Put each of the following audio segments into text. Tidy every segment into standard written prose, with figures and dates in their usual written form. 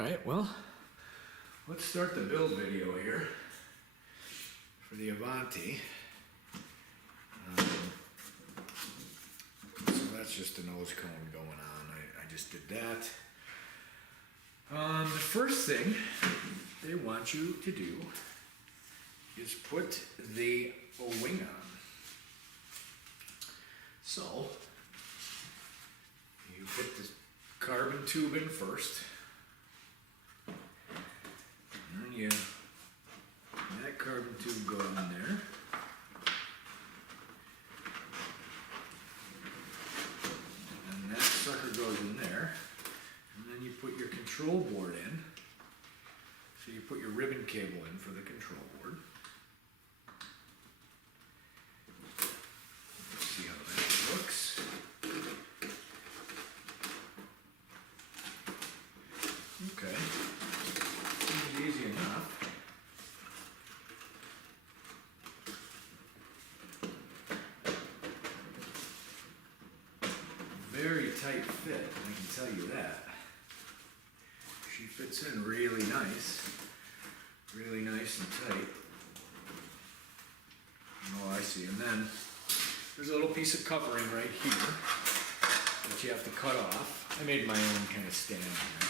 Alright, well, let's start the build video here for the Avanti. So that's just a nose cone going on. I just did that. The first thing they want you to do is put the wing on. So, you put the carbon tube in first. And then that carbon tube goes in there. And that sucker goes in there. And then you put your control board in. So you put your ribbon cable in for the control board. Let's see how that looks. Okay. Seems easy enough. Very tight fit, I can tell you that. She fits in really nice and tight. Oh, I see. And then there's a little piece of covering right here that you have to cut off. I made my own kind of stand here.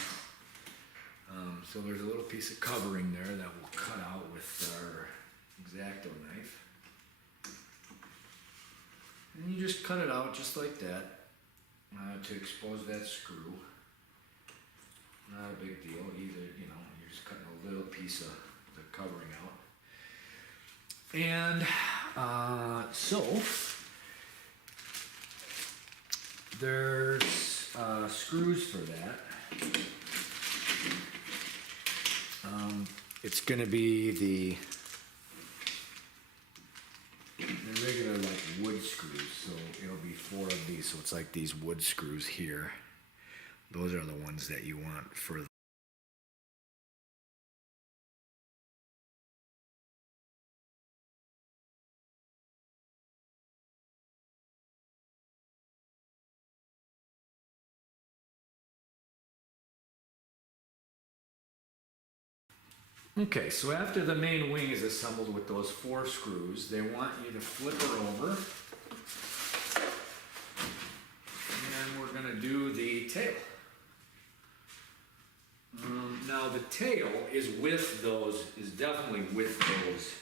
So there's a little piece of covering there that we'll cut out with our X-Acto knife. And you just cut it out just like that to expose that screw. Not a big deal either, you know, you're just cutting a little piece of the covering out. And so there's screws for that. It's gonna be the regular like wood screws, so it'll be 4 of these, so it's like these wood screws here. Those are the ones that you want for Okay, so after the main wing is assembled with those 4 screws, they want you to flip her over. And we're going to do the tail. Now the tail is with those, is definitely with those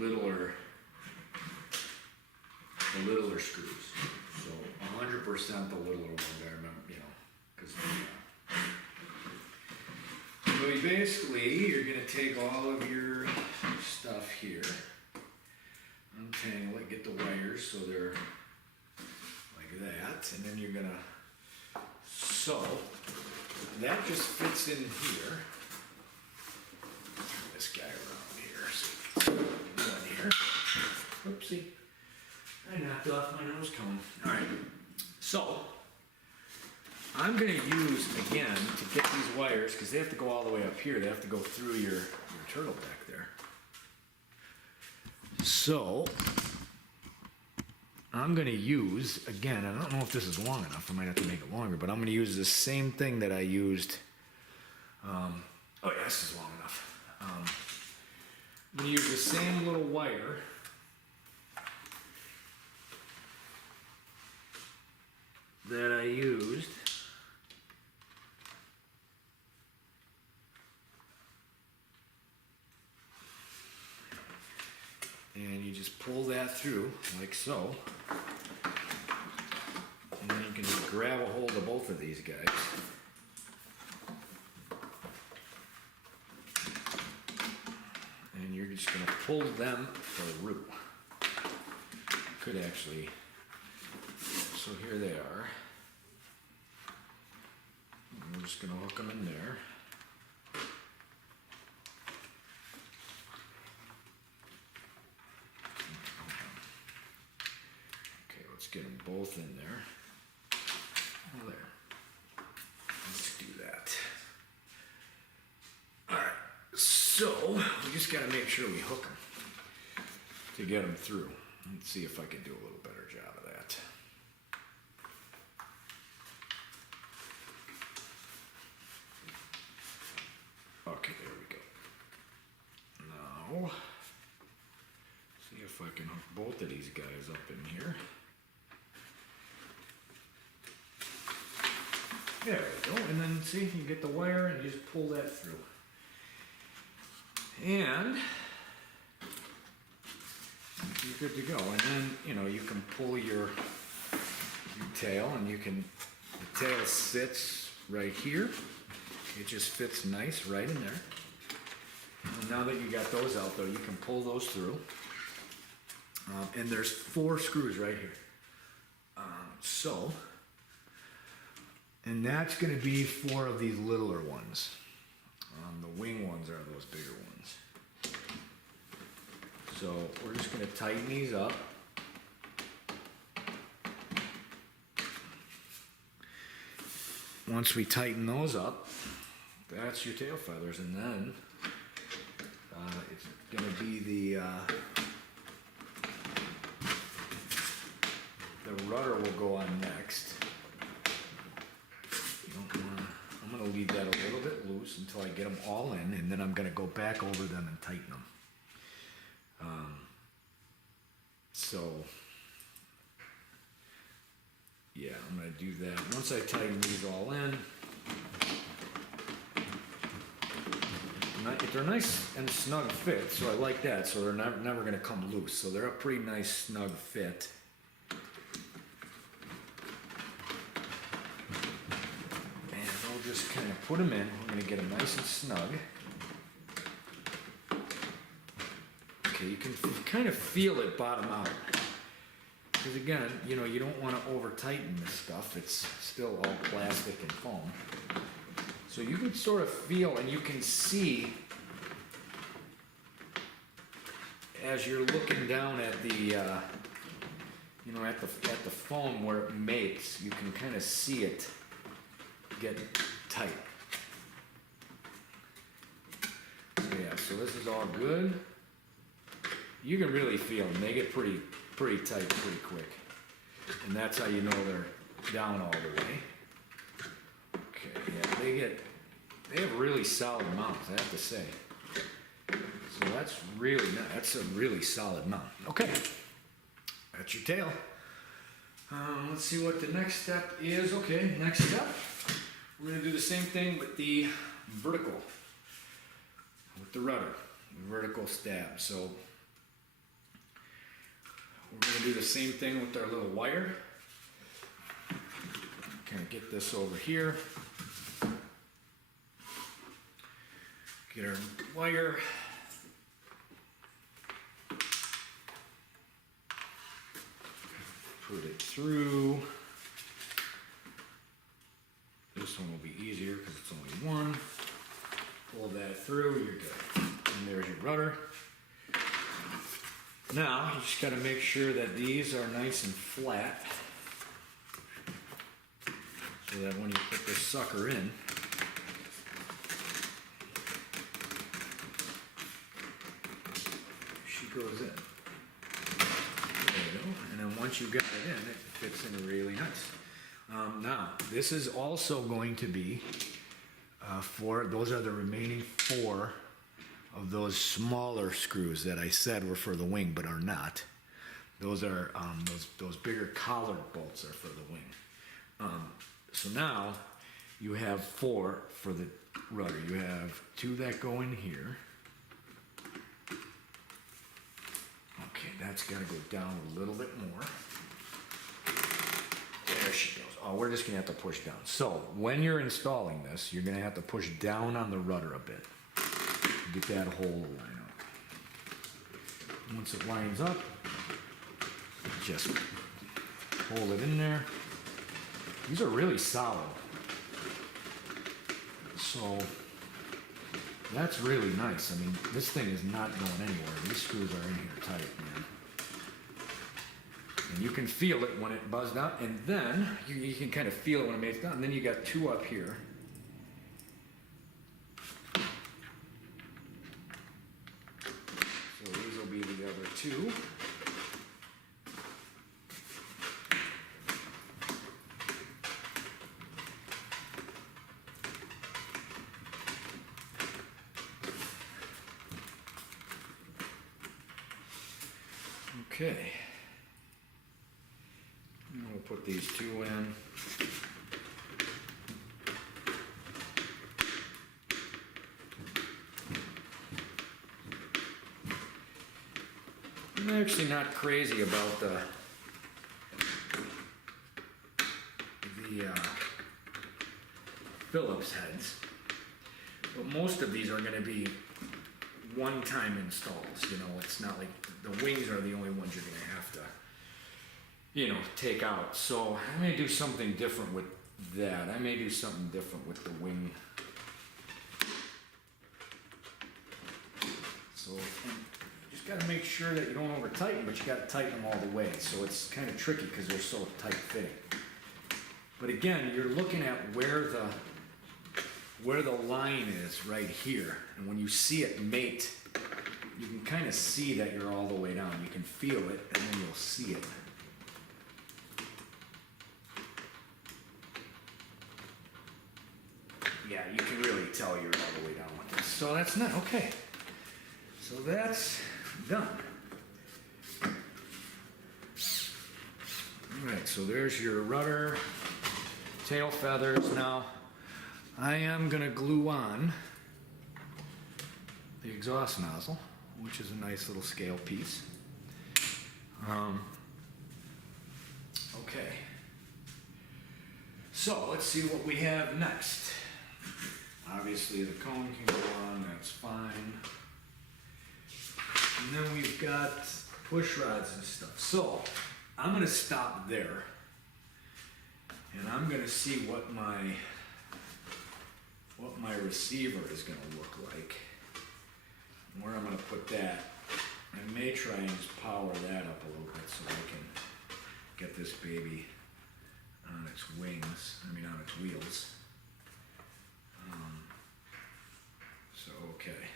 littler screws. So 100% the littler ones, I remember, you know, because so basically, you're going to take all of your stuff here, untangle it, get the wires so they're like that, and then you're going to sew. That just fits in here. Turn this guy around here. One here. Oopsie. I knocked off my nose cone. Alright, so I'm going to use, again, to get these wires, because they have to go all the way up here, they have to go through your turtle back there. So, I'm going to use, again, I don't know if this is long enough, I might have to make it longer, but I'm going to use the same thing that I used, oh yeah, this is long enough. I'm going to use the same little wire that I used and you just pull that through like so, and then you can just grab a hold of both of these guys. And you're just going to pull them through. Could actually, so here they are. And we're just going to hook them in there. Get them both in there. Oh, there. Let's do that. Alright, so we just got to make sure we hook them to get them through. Let's see if I can do a little better job of that. both of these guys up in here. There we go, and then see, you get the wire and you just pull that through. And you're good to go. And then, you know, you can pull your tail, and the tail sits right here. It just fits nice right in there. And now that you got those out though, you can pull those through. And there's 4 screws right here. And that's going to be 4 of these littler ones. The wing ones are those bigger ones. So we're just going to tighten these up. Once we tighten those up, that's your tail feathers, and then it's going to be the rudder will go on next. I'm going to leave that a little bit loose until I get them all in, and then I'm going to go back over them and tighten them. Yeah, I'm going to do that. Once I tighten these all in, they're nice and snug fit, so I like that. So they're never going to come loose. So they're a pretty nice snug fit. And I'll just kind of put them in. I'm going to get them nice and snug. Okay, you can kind of feel it bottom out. Because again, you know, you don't want to over tighten this stuff. It's still all plastic and foam. So you can sort of feel, and you can see as you're looking down at the, you know, at the foam where it mates, you can kind of see it get tight. So yeah, so this is all good. You can really feel them. They get pretty tight pretty quick. And that's how you know they're down all the way. Okay, yeah, they have really solid mounts, I have to say. So that's a really solid mount. Okay, that's your tail. Let's see what the next step is. Okay, next step, we're gonna do the same thing with the vertical, with the rudder, vertical stab. So we're gonna do the same thing with our little wire. Kind of get this over here. Get our wire. Put it through. This one will be easier because it's only one. Pull that through, you're good. And there's your rudder. Now, you just got to make sure that these are nice and flat. So that when you put this sucker in, she goes in. There you go. And then once you got it in, it fits in really nice. Now, this is also going to be those are the remaining 4 of those smaller screws that I said were for the wing, but are not. Those are those bigger collared bolts are for the wing. So now you have 4 for the rudder. You have 2 that go in here. Okay, that's got to go down a little bit more. There she goes. Oh, we're just gonna have to push down. So when you're installing this, you're gonna have to push down on the rudder a bit. Get that hole to line up. Once it lines up, just hold it in there. These are really solid. So that's really nice. I mean, this thing is not going anywhere. These screws are in here tight, man. And you can feel it when it buzzed out, and then you can kind of feel it when it makes down. And then you got 2 up here. So these will be the other 2. Okay. And we'll put these two in. I'm actually not crazy about the Phillips heads, but most of these are going to be one-time installs. You know, it's not like the wings are the only ones you're going to have to, you know, take out. So I may do something different with that. I may do something different with the wing. So you just got to make sure that you don't over tighten, but you got to tighten them all the way. So it's kind of tricky because they're so tight fitting. But again, you're looking at where the line is right here. And when you see it mate, you can kind of see that you're all the way down. You can feel it, and then you'll see it. Yeah, you can really tell you're all the way down with this. So that's not, okay. So that's done. All right, so there's your rudder, tail feathers. Now, I am gonna glue on the exhaust nozzle, which is a nice little scale piece. Okay. So let's see what we have next. Obviously the cone can go on, that's fine. And then we've got push rods and stuff. So I'm gonna stop there. And I'm gonna see what my receiver is gonna look like. And where I'm gonna put that. I may try and just power that up a little bit so I can get this baby on its wings, on its wheels. So, okay.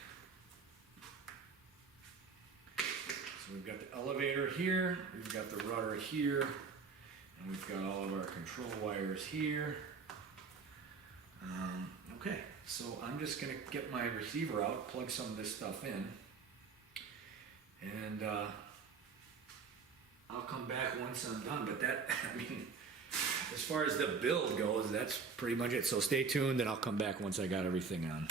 So we've got the elevator here, we've got the rudder here, and we've got all of our control wires here. Okay, so I'm just gonna get my receiver out, plug some of this stuff in, and I'll come back once I'm done. But that, I mean, as far as the build goes, that's pretty much it. So stay tuned, and I'll come back once I got everything on.